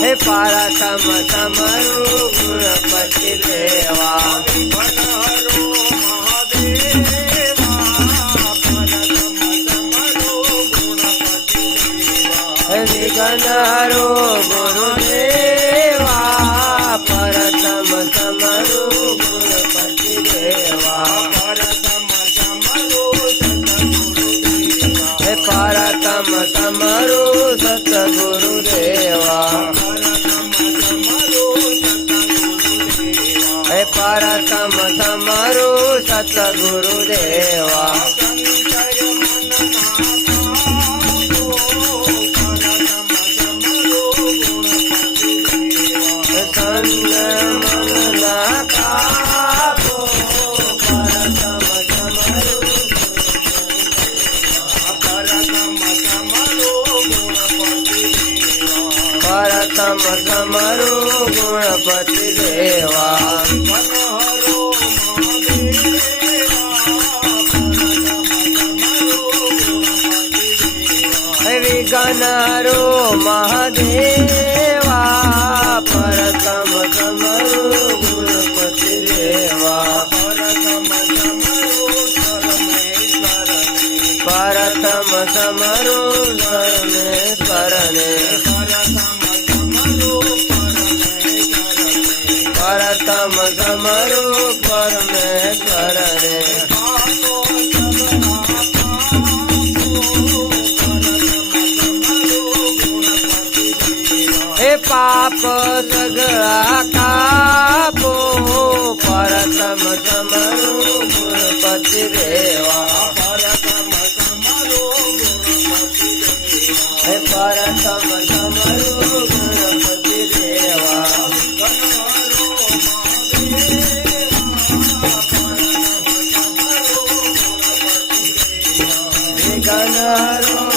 હે પારથમ તમારું ગુણપતિ દેવા હે વિઘ્નહરો ગુરુદેવા પારતમ તમારું સતગુરુ દેવા. હે પારતમ તમારું સતગુરુ દેવા. પરતમ તમારું ગુણપતિ દેવા હે વિઘ્નહરો મહાદેવા પરતમ તમારું ગુણપતિ દેવા પરતમ તમારું શરણે શરણે પરતમ તમારું પરમેશ્વરને હે પાપ સગળા કાપો પરતમ સમરૂપ ગુણપતિ દેવા હે પરતમ સમરૂપ ગણપતિ દેવા મહાદેવા પરતમ સમરૂપ ગણપતિ દેવા la la